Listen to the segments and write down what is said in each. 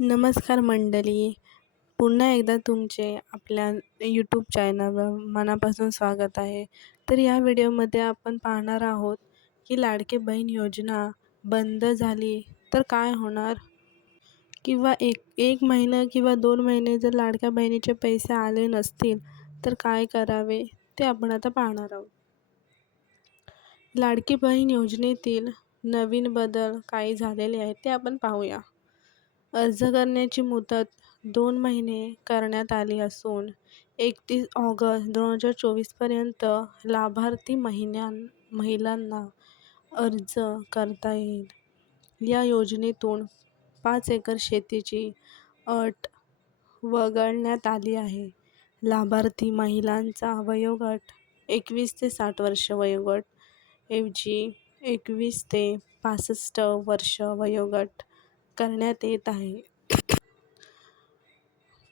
नमस्कार मंडळी. पुन्हा एकदा तुमचे आपल्या यूट्यूब चॅनलवर मनापासून स्वागत आहे. तर या व्हिडिओमध्ये आपण पाहणार आहोत की लाडकी बहीण योजना बंद झाली तर काय होणार? किंवा एक एक महिना किंवा 2 महिने जर लाडक्या बहिणीचे पैसे आले नसतील तर काय करावे? ते आपण आता पाहणार आहोत. लाडकी बहीण योजनेतील नवीन बदल काही झालेले आहेत ते आपण पाहूया. अर्ज करण्याची मुदत 2 महिने करण्यात आली असून 31 ऑगस्ट 2024 पर्यंत लाभार्थी महिलांना अर्ज करता येईल. या योजनेतून 5 एकर शेतीची अट वगळण्यात आली आहे. लाभार्थी महिलांचा वयोगट 21 ते 60 वर्ष वयोगट ऐवजी 21 ते 65 वर्ष वयोगट करण्यात येत आहे.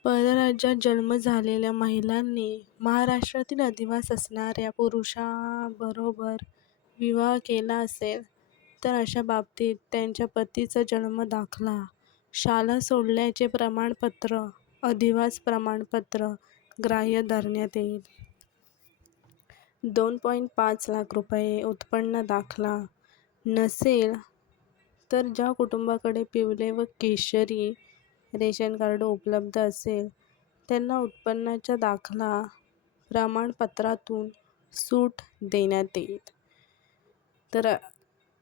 परराज्यात जन्म झालेल्या महिलांनी महाराष्ट्रातील अधिवास असणाऱ्या पुरुषाबरोबर विवाह केला असेल तर अशा बाबतीत त्यांच्या पतीचा जन्म दाखला, शाळा सोडल्याचे प्रमाणपत्र, अधिवास प्रमाणपत्र ग्राह्य धरण्यात येईल. 2.5 लाख रुपये उत्पन्न दाखला नसेल तर ज्या कुटुंबाकडे पिवळे व केशरी रेशन कार्ड उपलब्ध असेल त्यांना उत्पन्नाच्या दाखला प्रमाणपत्रातून सूट देण्यात येईल. तर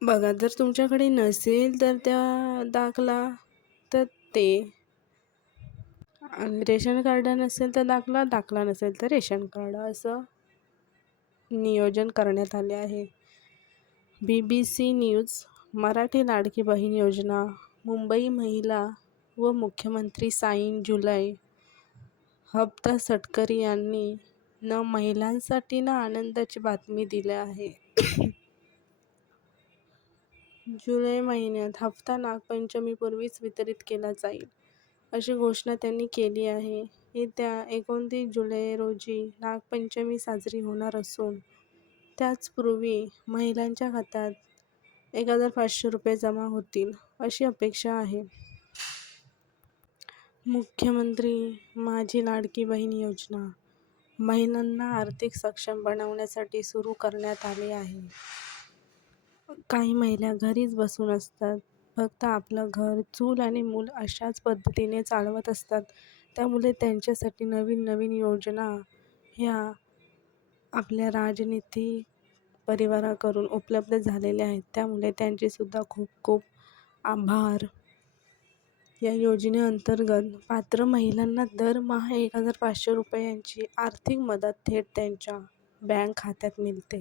बघा, जर तुमच्याकडे नसेल तर त्या दाखला तर ते रेशन कार्ड नसेल तर दाखला नसेल तर रेशन कार्ड असं नियोजन करण्यात आले आहे. BBC न्यूज मराठी लाडकी बहीण योजना मुंबई महिला व मुख्यमंत्री जुलै हप्ता सटकरी यांनी महिलांसाठी आनंदाची बातमी दिली आहे. जुलै महिन्यात हप्ता नागपंचमीपूर्वीच वितरित केला जाईल अशी घोषणा त्यांनी केली आहे. येत्या 29 जुलै रोजी नागपंचमी साजरी होणार असून त्याचपूर्वी महिलांच्या खात्यात 1,500 रुपये जमा होतील अशी अपेक्षा आहे. मुख्यमंत्री माझी लाडकी बहीण योजना महिलांना आर्थिक सक्षम बनवण्यासाठी सुरू करण्यात आली आहे. काही महिला घरीच बसून असतात, फक्त आपलं घर, चूल आणि मूल अशाच पद्धतीने चालवत असतात. त्यामुळे त्यांच्यासाठी नवीन योजना ह्या आपल्या राजनीतिक परिवाराकडून उपलब्ध झालेल्या आहेत. त्यामुळे त्यांचेसुद्धा खूप खूप आभार. या योजनेअंतर्गत पात्र महिलांना दरमहा 1,500 रुपयांची आर्थिक मदत थेट त्यांच्या बँक खात्यात मिळते.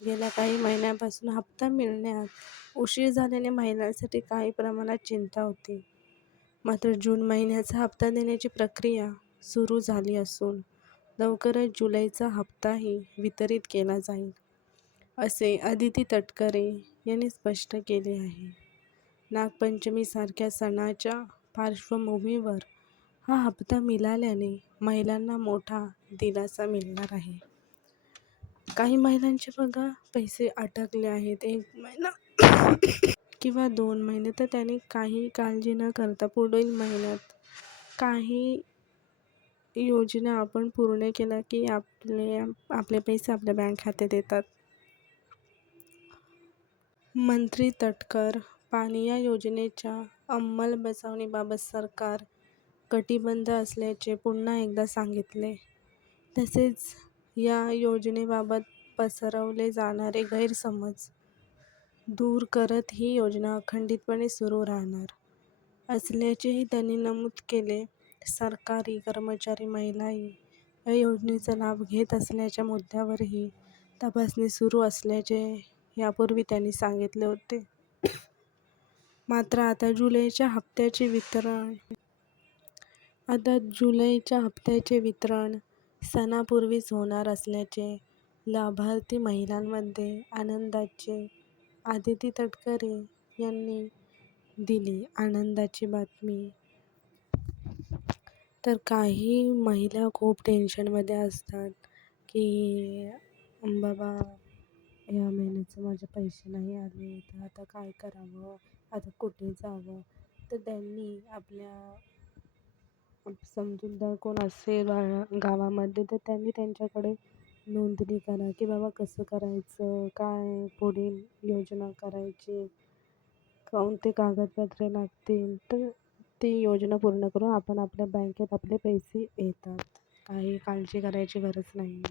गेल्या काही महिन्यांपासून हप्ता मिळण्यात उशीर झाल्याने महिलांसाठी काही प्रमाणात चिंता होती. मात्र जून महिन्याचा हप्ता देण्याची प्रक्रिया सुरू झाली असून लवकरच जुलैचा हप्ताही वितरित केला जाईल, असे अदिती तटकरे यांनी स्पष्ट केले आहे. नागपंचमीसारख्या सणाच्या पार्श्वभूमीवर हा हप्ता मिळाल्याने महिलांना मोठा दिलासा मिळणार आहे. काही महिलांचे बघा पैसे अटकले आहेत 1 महिना किंवा 2 महिने, तर त्यांनी काही काळजी न करता पुढील महिन्यात काही योजना आपण पूर्ण केल्या की आपले पैसे आपल्या बँक खात्यात येतात. मंत्री तटकर पाणी या योजनेच्या अंमलबजावणीबाबत सरकार कटिबद्ध असल्याचे पुन्हा एकदा सांगितले. तसेच या योजनेबाबत पसरवले जाणारे गैरसमज दूर करत ही योजना अखंडितपणे सुरू राहणार असल्याचेही त्यांनी नमूद केले. सरकारी कर्मचारी महिलाही या योजनेचा लाभ घेत असल्याच्या मुद्द्यावरही तपासणी सुरू असल्याचे यापूर्वी त्यांनी सांगितले होते. मात्र आता जुलैच्या हप्त्याचे वितरण सणापूर्वीच होणार असल्याचे लाभार्थी महिलांमध्ये आनंदाचे अदिती तटकरे यांनी दिली आनंदाची बातमी. तर काही महिला खूप टेन्शनमध्ये असतात की बाबा या महिन्याचे माझे पैसे नाही आले, तर आता काय करावं, आता कुठे जावं. तर त्यांनी आपल्या समजूतदार कोण असेल गावामध्ये तर त्यांनी त्यांच्याकडे नोंदणी करा की बाबा कसं करायचं, काय पुढील योजना करायची, कोणते कागदपत्रे लागतील, तर ती योजना पूर्ण करून आपण आपल्या बँकेत आपले पैसे येतात. काही काळजी करायची गरज नाही.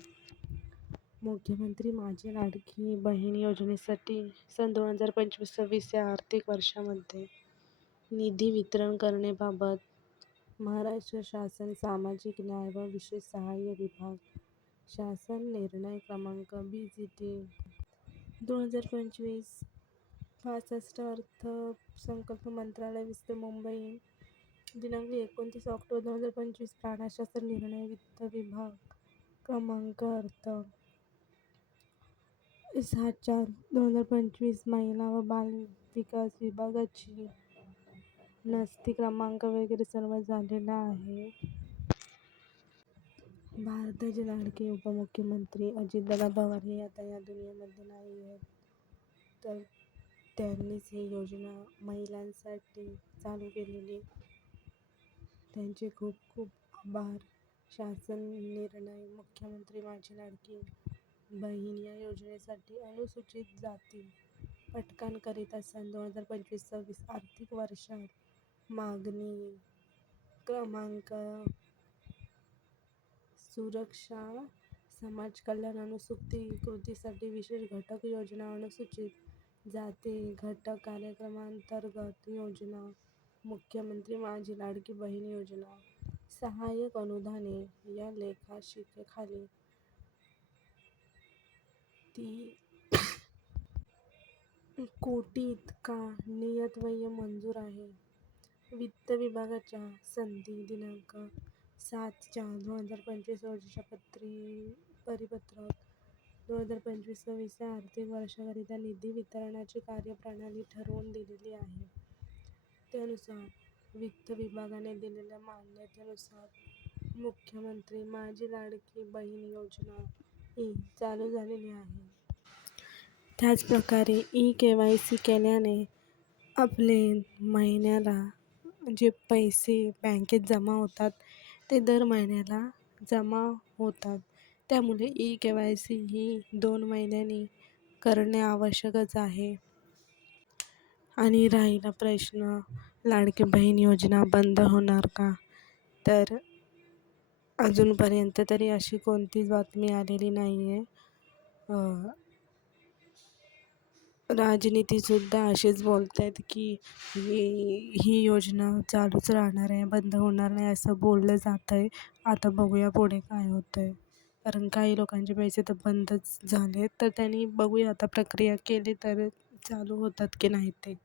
मुख्यमंत्री माझी लाडकी बहीण योजनेसाठी सन 2025-26 या आर्थिक वर्षामध्ये निधी वितरण करण्याबाबत महाराष्ट्र शासन सामाजिक न्याय व विशेष सहाय्य विभाग शासन निर्णय क्रमांक BGT 2025 65 अर्थसंकल्प मंत्रालय वित्त मुंबई दिनांक 29 ऑक्टोबर 2025 प्राणा शासन निर्णय वित्त विभाग क्रमांक अर्थ 7/4/2025 महिला व बाल विकास विभागाची नस्ती क्रमांक वगैरे सर्व झालेला आहे. भारताचे लाडके उपमुख्यमंत्री अजितदादा पवार हे आता या दुनियेमध्ये नाही आहेत, तर त्यांनीच ही योजना महिलांसाठी चालू केलेली. त्यांचे खूप खूप आभार. शासन निर्णय मुख्यमंत्री माझी लाडकी बहीण या योजनेसाठी अनुसूचित जाती घटकांकरिता सन 2025-26 आर्थिक वर्षात मागणी क्रमांक सुरक्षा समाज कल्याण अनुसूचित कृतीसाठी विशेष घटक योजना अनुसूचित जाती घटक कार्यक्रमांतर्गत योजना मुख्यमंत्री माझी लाडकी बहीण योजना सहाय्यक अनुदाने या लेखाखाली ती कोटी इतका नियतव्यय मंजूर आहे. वित्त विभागाच्या संधी दिनांक 7/4/2025 रोजीच्या परिपत्रक 2025-26 या आर्थिक वर्षाकरिता निधी वितरणाची कार्यप्रणाली ठरवून दिलेली आहे. त्यानुसार वित्त विभागाने दिलेल्या मान्यतेनुसार मुख्यमंत्री माझी लाडकी बहीण योजना ही चालू झालेली आहे. त्याचप्रकारे KYC केल्याने आपले महिन्याला जे पैसे बँकेत जमा होतात ते दर महिन्याला जमा होतात. त्यामुळे KYC ही 2 महिन्यांनी करणे आवश्यकच आहे. आणि राहिला प्रश्न लाडकी बहीण योजना बंद होणार का, तर अजूनपर्यंत तरी अशी कोणतीच बातमी आलेली नाही आहे. राजनीतीसुद्धा असेच बोलत आहेत की ही योजना चालूच राहणार आहे, बंद होणार नाही असं बोललं जात आहे. आता बघूया पुढे काय होतं आहे, कारण काही लोकांचे पैसे तर बंदच झाले, तर त्यांनी बघूया आता प्रक्रिया केली तर चालू होतात की नाही ते.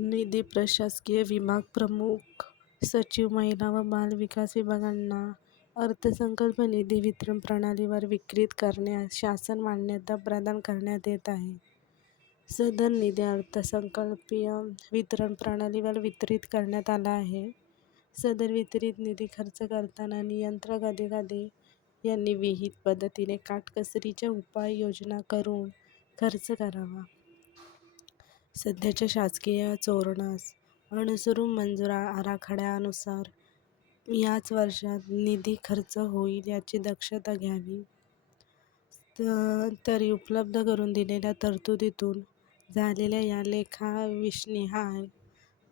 निधी प्रशासकीय विभाग प्रमुख सचिव महिला व बाल विकास विभागांना अर्थसंकल्प निधी वितरण प्रणालीवर वितरित करण्यास शासन मान्यता प्रदान करण्यात येत आहे. सदर निधी अर्थसंकल्पीय वितरण प्रणालीवर वितरित करण्यात आला आहे. सदर वितरित निधी खर्च करताना नियंत्रक अधिकारी यांनी विहित पद्धतीने काटकसरीच्या उपाययोजना करून खर्च करावा. सध्याच्या शासकीय धोरणास अनुसरून मंजूर आराखड्यानुसार याच वर्षात निधी खर्च होईल याची दक्षता घ्यावी. तरी उपलब्ध करून दिलेल्या तरतुदीतून झालेल्या या लेखाविषनिहाय,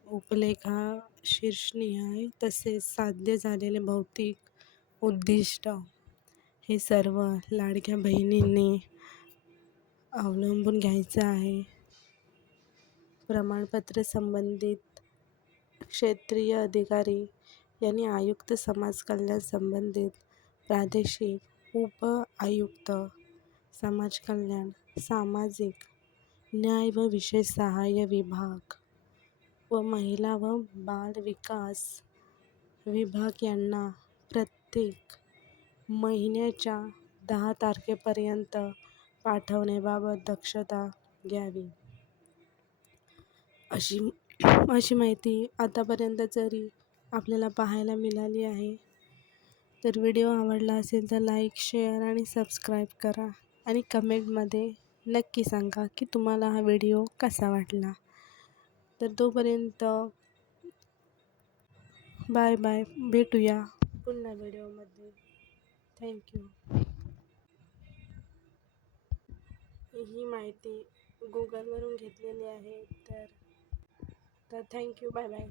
उपलेखाशीर्षनिहाय तसेच साध्य झालेले भौतिक उद्दिष्ट हे सर्व लाडक्या बहिणींनी अवलंबून घ्यायचं आहे. प्रमाणपत्र संबंधित क्षेत्रीय अधिकारी यांनी आयुक्त समाज कल्याण संबंधित प्रादेशिक उप-आयुक्त समाज कल्याण, सामाजिक न्याय व विशेष सहाय्य विभाग व महिला व बाल विकास विभाग यांना प्रत्येक महिन्याच्या 10 तारखेपर्यंत पाठवण्याबाबत दक्षता घ्यावी. अशी माहिती आतापर्यंत जरी आपल्याला पाहायला मिळाली आहे. तर व्हिडिओ आवडला असेल तर लाईक, शेअर आणि सबस्क्राईब करा आणि कमेंटमध्ये नक्की सांगा की तुम्हाला हा व्हिडिओ कसा वाटला. तर तोपर्यंत बाय बाय, भेटूया पुन्हा व्हिडिओमध्ये. थँक्यू. ही माहिती गुगलवरून घेतलेली आहे. तर थँक्यू. Bye bye.